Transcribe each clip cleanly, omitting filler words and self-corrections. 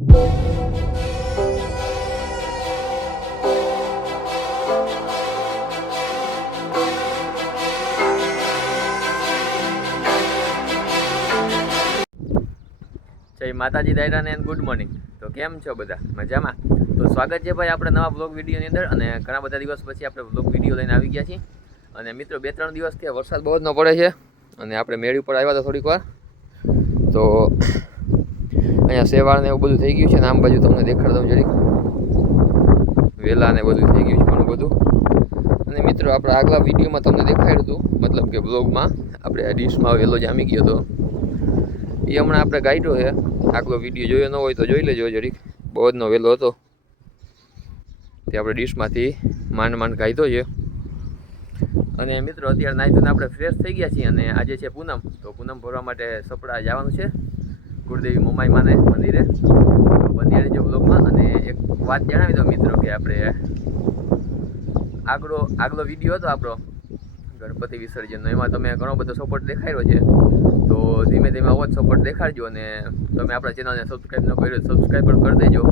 જય માતાજી દાયરાને good morning. તો કેમ છો બધા? મજામાં? તો સ્વાગત છે ભાઈ આપણે નવા બ્લોગ વિડીયોની અંદર. અને ઘણા બધા દિવસ પછી આપણે બ્લોગ વિડીયો લઈને આવી ગયા છીએ. અને મિત્રો 2-3 દિવસથી વરસાદ બહુ જ ન પડે છે અને આપણે મેળી ઉપર આવ્યા હતા થોડીક વાર. તો અહીંયા સેવાળ ને એવું બધું થઈ ગયું છે ને આમ બાજુ તમને દેખાડ દઉં જરીક વેલા ને બધું થઈ ગયું છે ઘણું બધું. અને મિત્રો આપણે આગલા વિડીયોમાં તમને દેખાડ્યું હતું, મતલબ કે બ્લોગમાં આપણે ડીશમાં વેલો જામી ગયો હતો. એ હમણાં આપણે ગાઈડો છે. આગલો વિડીયો જોયો ન હોય તો જોઈ લેજો જરીક. બહુ જ નો વેલો હતો તે આપણે ડીશમાંથી માંડ ગાઈધો છે. અને મિત્રો અત્યારે નાહી ધોઈને આપણે ફ્રેશ થઈ ગયા છીએ અને આજે છે પૂનમ. તો પૂનમ ભરવા માટે સપડા જવાનું છે કુળદેવી મોમાઈ માને મંદિરે. તો બની રહેજો બ્લોગમાં. અને એક વાત જણાવી દો મિત્રો કે આપણે આગલો વિડીયો હતો આપણો ગણપતિ વિસર્જનનો, એમાં તમે ઘણો બધો સપોર્ટ દેખાડ્યો છે. તો ધીમે ધીમે આવો જ સપોર્ટ દેખાડજો. અને તમે આપણા ચેનલને સબસ્ક્રાઈબ ન કર્યો સબસ્ક્રાઈબ પણ કરી દેજો.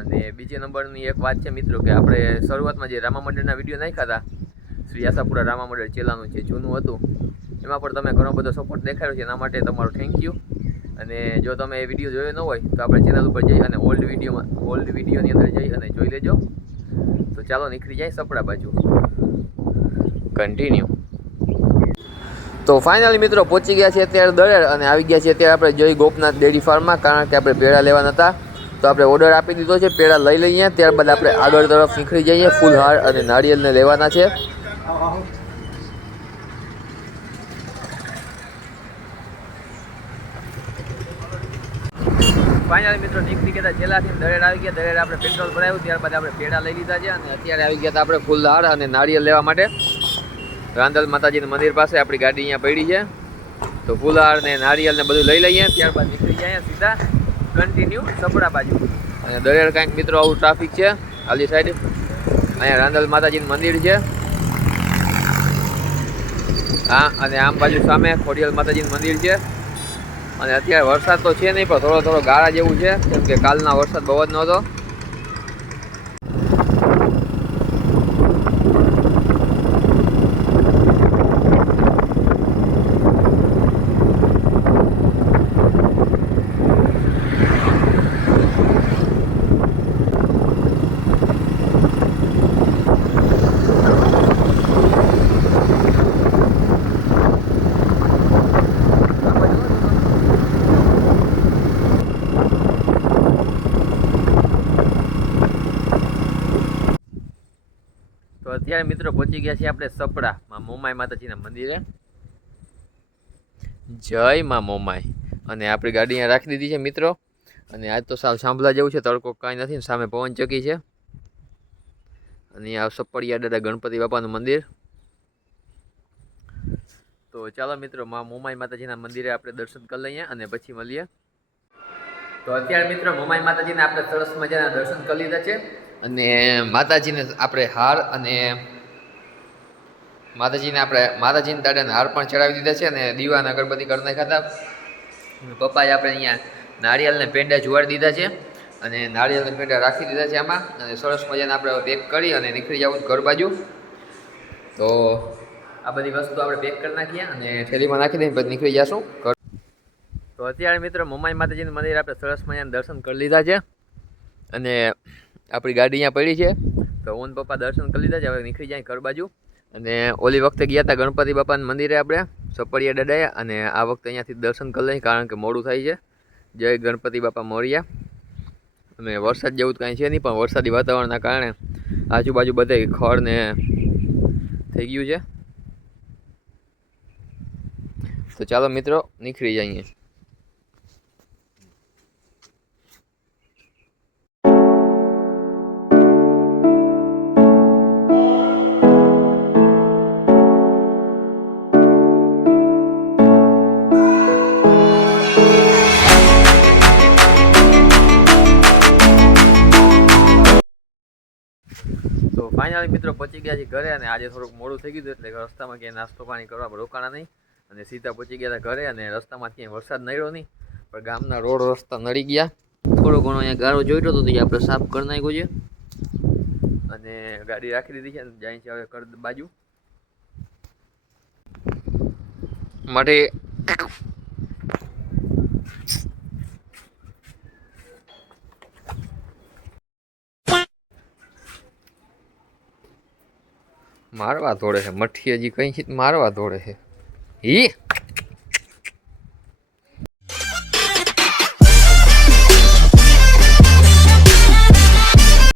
અને બીજા નંબરની એક વાત છે મિત્રો કે આપણે શરૂઆતમાં જે રામા મંદિરના વિડીયો નાખ્યા હતા, શ્રી આશાપુરા રામા મંદિર ચેલાનું જે જૂનું હતું, એમાં પણ તમે ઘણો બધો સપોર્ટ દેખાડ્યો છે. એના માટે તમારું થેન્ક યુ. અને જો તમે એ વિડીયો જોયો ન હોય તો આપણે ચેનલ ઉપર જઈ અને ઓલ્ડ વિડીયોની અંદર જઈ અને જોઈ લેજો. તો ચાલો નીકળી જાય સપડા બાજુ. કન્ટિન્યુ. તો ફાઇનલી મિત્રો પહોંચી ગયા છે અત્યારે દરેર અને આવી ગયા છે અત્યારે આપણે જય ગોપનાથ ડેરી ફાર્મમાં. કારણ કે આપણે પેડા લેવાના હતા તો આપણે ઓર્ડર આપી દીધો છે. પેડા લઈ લઈએ, ત્યારબાદ આપણે આગળ તરફ નીકળી જઈએ. ફૂલહાર અને નારિયેલને લેવાના છે. ફાઇનલી મિત્રો નીકળી ગયા છેલ્લાથી દરેર આવી ગયા. દરેર આપણે પેટ્રોલ ભરાયું, ત્યારબાદ આપણે પેડા લઈ લીધા છે. અને અત્યારે આવી ગયા હતા આપણે ફૂલહાર અને નારિયેલ લેવા માટે. રાંદલ માતાજીનું મંદિર પાસે આપણી ગાડી અહીંયા પડી છે. તો ફૂલહાર ને નારિયેલ ને બધું લઈ લઈએ, ત્યારબાદ નીકળી જાય સીધા કન્ટિન્યુ સપડા બાજુ. અને દરેર કાંઈક મિત્રો આવું ટ્રાફિક છે આલી સાઈડ. અહીંયા રાંદલ માતાજીનું મંદિર છે. હા, અને આમ બાજુ સામે ખોડિયાલ માતાજીનું મંદિર છે. અને અત્યારે વરસાદ તો છે નહીં, પણ થોડો ગાળા જેવું છે, કેમ કે કાલના વરસાદ બહુ જ નહોતો. તો અત્યારે મિત્રો પહોંચી ગયા છીએ આપણે સપડા માં મોમાઈ માતાજીના મંદિરે. જય માં મોમાઈ. અને આપણી ગાડી અહીંયા રાખી દીધી છે મિત્રો. અને આજ તો સાવ સાંભળા જેવું છે, તડકો કાંઈ નથી, સામે પવન ચકી છે. અને આ સપડિયા દાદા ગણપતિ બાપાનું મંદિર. તો ચાલો મિત્રો માં મોમાઈ માતાજીના મંદિરે આપણે દર્શન કરી લઈએ અને પછી મળીએ. તો અત્યારે મિત્રો મોમાઈ માતાજીને આપણે સરસ મજાના દર્શન કરી લીધા છે. અને માતાજીને આપણે હાર અને માતાજીને દાદાને હાર પણ ચડાવી દીધા છે. અને દીવાના અગરબત્તી કરી નાખ્યા હતા. પપ્પાએ આપણે અહીંયા નારિયેલને પેંડા જુવાડી દીધા છે. અને નારિયેલને પેંડા રાખી દીધા છે આમાં. અને સરસ મજાને આપણે પેક કરી અને નીકળી જવું ઘર બાજુ. તો આ બધી વસ્તુ આપણે પેક કરી નાખીએ અને થેલીમાં નાખી દઈએ, પછી નીકળી જશું ઘર. તો અત્યારે મિત્રો મોમાઈ માતાજીનું મંદિર આપણે સરસ મજાના દર્શન કરી લીધા છે. અને આપણી ગાડી અહીંયા પડી છે. તો ઓન પપ્પા દર્શન કરી લીધા છે, હવે નીકળી જાય ઘર બાજુ. અને ઓલી વખતે ગયા હતા ગણપતિ બાપાના મંદિરે આપણે સપડિયા દાદાએ, અને આ વખતે અહીંયાથી દર્શન કરી લઈએ કારણ કે મોડું થાય છે. જય ગણપતિ બાપા મોરિયા. અને વરસાદ જેવું જ કાંઈ છે નહીં, પણ વરસાદી વાતાવરણના કારણે આજુબાજુ બધે ખડ ને થઈ ગયું છે. તો ચાલો મિત્રો નીકળી જઈએ. તો ફાઇનલી મિત્રો પહોંચી ગયા છે ઘરે. અને આજે થોડુંક મોડું થઈ ગયું એટલે રસ્તામાં ક્યાંય નાસ્તો પાણી કરવા રોકાણા નહીં. અને સીધા પહોંચી ગયા હતા ઘરે. અને રસ્તામાં ક્યાંય વરસાદ નડ્યો નહીં, પણ ગામના રોડ રસ્તા નડી ગયા. થોડો ઘણો અહીંયા ગારો જોઈતો હતો તો એ આપણે સાફ કરી નાખ્યો છે અને ગાડી રાખી દીધી છે જાય છે હવે કર બાજુ માટે મારવા તોડે છે મઠ્ઠી હજી કઈ મારવા તોડે છે ઈ